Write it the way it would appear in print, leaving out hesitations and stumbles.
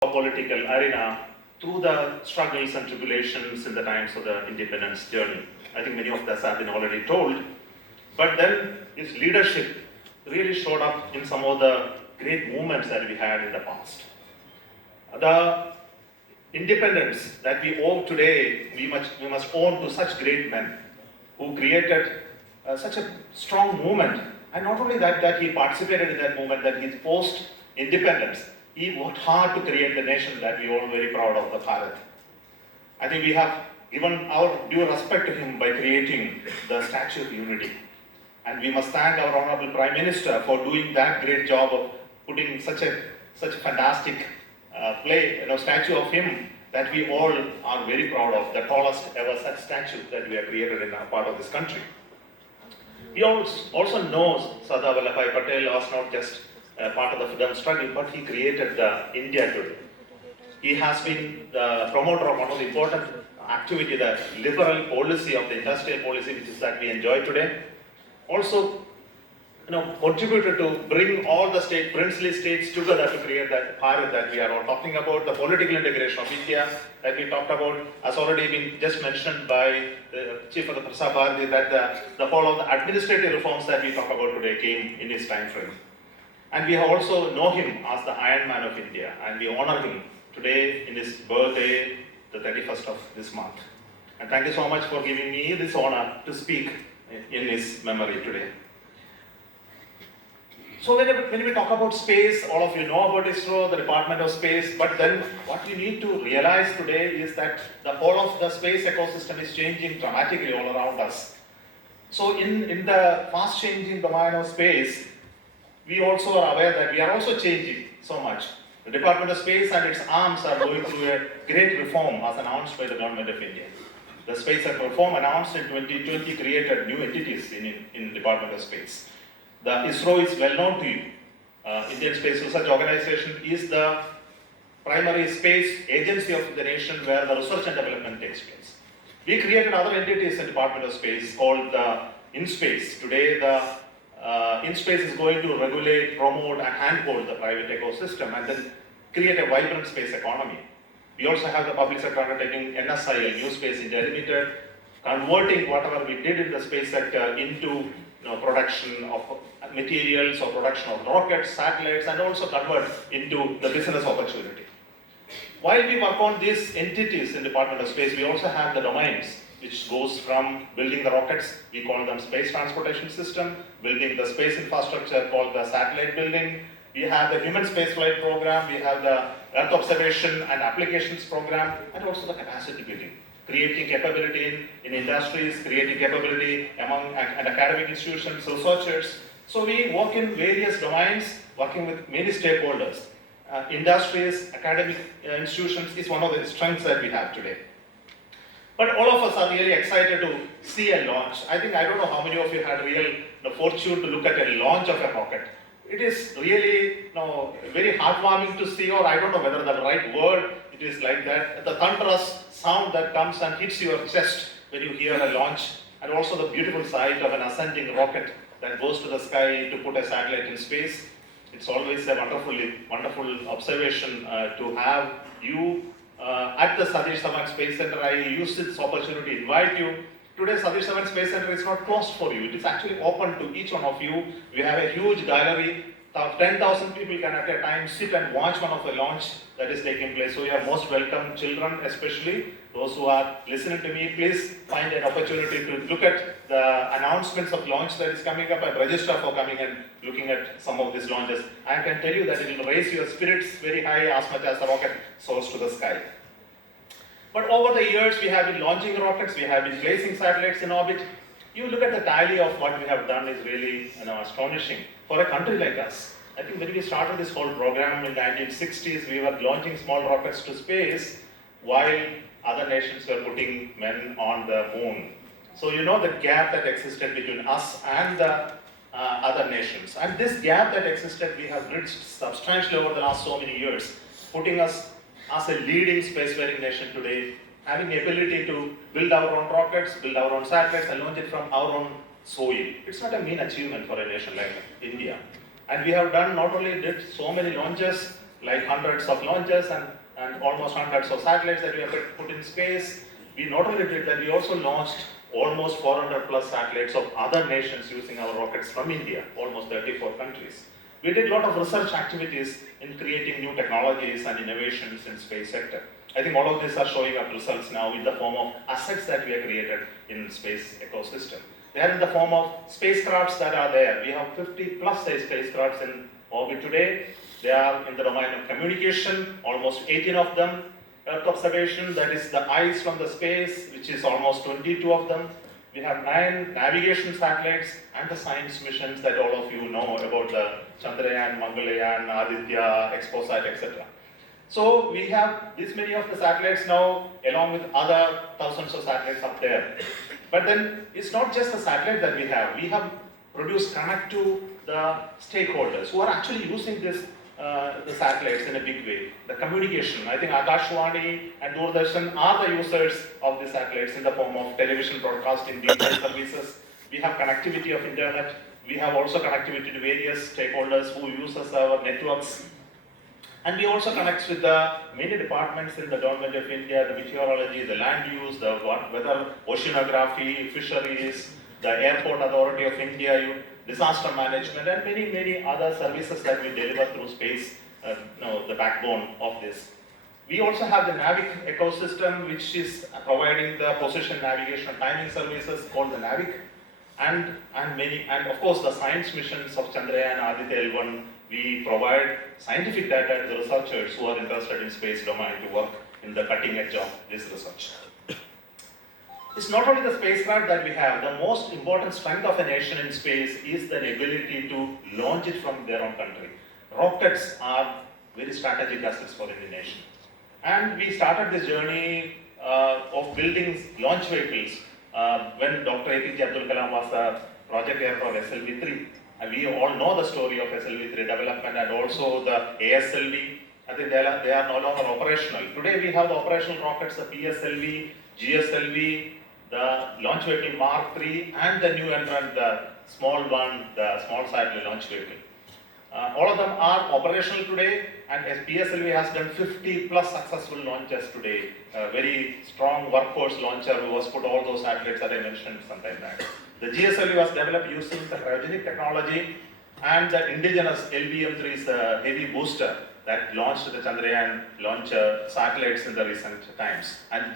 political arena through the struggles and tribulations in the times of the independence journey. I think many of us have been already told. But then his leadership really showed up in some of the great movements that we had in the past. The independence that we owe today, we must owe to such great men who created such a strong movement. And not only that he participated in that movement, that he post-independence, he worked hard to create the nation that we all very proud of, the Bharat. I think we have given our due respect to him by creating the Statue of Unity. And we must thank our Honorable Prime Minister for doing that great job of putting such a fantastic statue of him that we all are very proud of, the tallest ever such statue that we have created in a part of this country. He also knows Sardar Patel was not just part of the freedom struggle, but he created the India today. He has been the promoter of one of the important activity, the liberal policy of the industrial policy, which is that we enjoy today. Also, contributed to bring all the princely states together to create that Bharat that we are all talking about, the political integration of India that we talked about, has already been just mentioned by the Chief of the Prasar Bharati, that the whole of the administrative reforms that we talk about today came in his time frame. And we also know him as the Iron Man of India, and we honor him today in his birthday, the 31st of this month. And thank you so much for giving me this honor to speak in his memory today. So when we talk about space, all of you know about ISRO, the Department of Space, but then what we need to realize today is that the whole of the space ecosystem is changing dramatically all around us. So in the fast changing domain of space, we also are aware that we are also changing so much. The Department of Space and its arms are going through a great reform as announced by the Government of India. The Space Act reform announced in 2020 created new entities in Department of Space. The ISRO is well known to you. Indian Space Research Organization is the primary space agency of the nation where the research and development takes place. We created other entities in Department of Space called the InSpace. Today the InSpace is going to regulate, promote and handhold the private ecosystem and then create a vibrant space economy. We also have the public sector undertaking NSIL, New Space India Limited, converting whatever we did in the space sector into production of materials or production of rockets, satellites, and also convert into the business opportunity. While we work on these entities in Department of Space, we also have the domains which goes from building the rockets, we call them space transportation system, building the space infrastructure called the satellite building. We have the human spaceflight program, we have the Earth observation and applications program, and also the capacity building. Creating capability in industries, creating capability among academic institutions, researchers. So we work in various domains, working with many stakeholders. Industries, academic institutions is one of the strengths that we have today. But all of us are really excited to see a launch. I don't know how many of you had the fortune to look at a launch of a rocket. It is really very heartwarming to see, or I don't know whether the right word, it is like that. The thunderous sound that comes and hits your chest when you hear a launch, and also the beautiful sight of an ascending rocket that goes to the sky to put a satellite in space. It's always a wonderful observation to have you at the Satish Dhawan Space Center. I use this opportunity to invite you. Today, Satish Dhawan Space Center is not closed for you. It is actually open to each one of you. We have a huge gallery. 10,000 people can at a time sit and watch one of the launch that is taking place. So you are most welcome, children especially. Those who are listening to me, please find an opportunity to look at the announcements of launch that is coming up and register for coming and looking at some of these launches. I can tell you that it will raise your spirits very high as much as the rocket soars to the sky. But over the years, we have been launching rockets, we have been placing satellites in orbit. You look at the tally of what we have done is really astonishing for a country like us. I think when we started this whole program in the 1960s, we were launching small rockets to space while other nations were putting men on the moon. So you know the gap that existed between us and the other nations. And this gap that existed, we have bridged substantially over the last so many years, putting us as a leading spacefaring nation today, having the ability to build our own rockets, build our own satellites, and launch it from our own soil. It's not a mean achievement for a nation like India. And we have done not only did so many launches, like hundreds of launches and almost hundreds of satellites that we have put in space. We not only did that, we also launched almost 400 plus satellites of other nations using our rockets from India, almost 34 countries. We did a lot of research activities in creating new technologies and innovations in space sector. I think all of these are showing up results now in the form of assets that we have created in space ecosystem. They are in the form of spacecrafts that are there. We have 50 plus size spacecrafts in orbit today. They are in the domain of communication, almost 18 of them. Earth observation, that is the eyes from the space, which is almost 22 of them. We have 9 navigation satellites and the science missions that all of you know about the Chandrayaan, Mangalyaan, Aditya, Exposat, etc. So we have this many of the satellites now, along with other thousands of satellites up there. But then it's not just the satellite that we have. We have produced connect to the stakeholders who are actually using this the satellites in a big way. The communication, I think Akashvani and Doordarshan are the users of the satellites in the form of television broadcasting, digital services. We have connectivity of internet. We have also connectivity to various stakeholders who uses our networks. And we also connect with the many departments in the government of India, the meteorology, the land use, the weather, oceanography, fisheries, the airport authority of India, disaster management, and many other services that we deliver through space, the backbone of this. We also have the NAVIC ecosystem, which is providing the position navigation timing services called the NAVIC, and of course the science missions of Chandrayaan, Aditya L1. We provide scientific data to the researchers who are interested in space domain to work in the cutting edge of this research. It's not only the spacecraft that we have. The most important strength of a nation in space is the ability to launch it from their own country. Rockets are very strategic assets for any nation. And we started this journey of building launch vehicles when Dr. APJ Abdul Kalam was the project director of SLV-3. And we all know the story of SLV-3 development and also the ASLV. I think they are no longer operational. Today we have the operational rockets, the PSLV, GSLV, the launch vehicle Mark III, and the new entrant, the small one, the small satellite launch vehicle. All of them are operational today, and PSLV has done 50 plus successful launches today. A very strong workforce launcher who has put all those satellites that I mentioned sometime back. The GSLV was developed using the cryogenic technology, and the indigenous LBM-3 is a heavy booster that launched the Chandrayaan launcher satellites in the recent times. And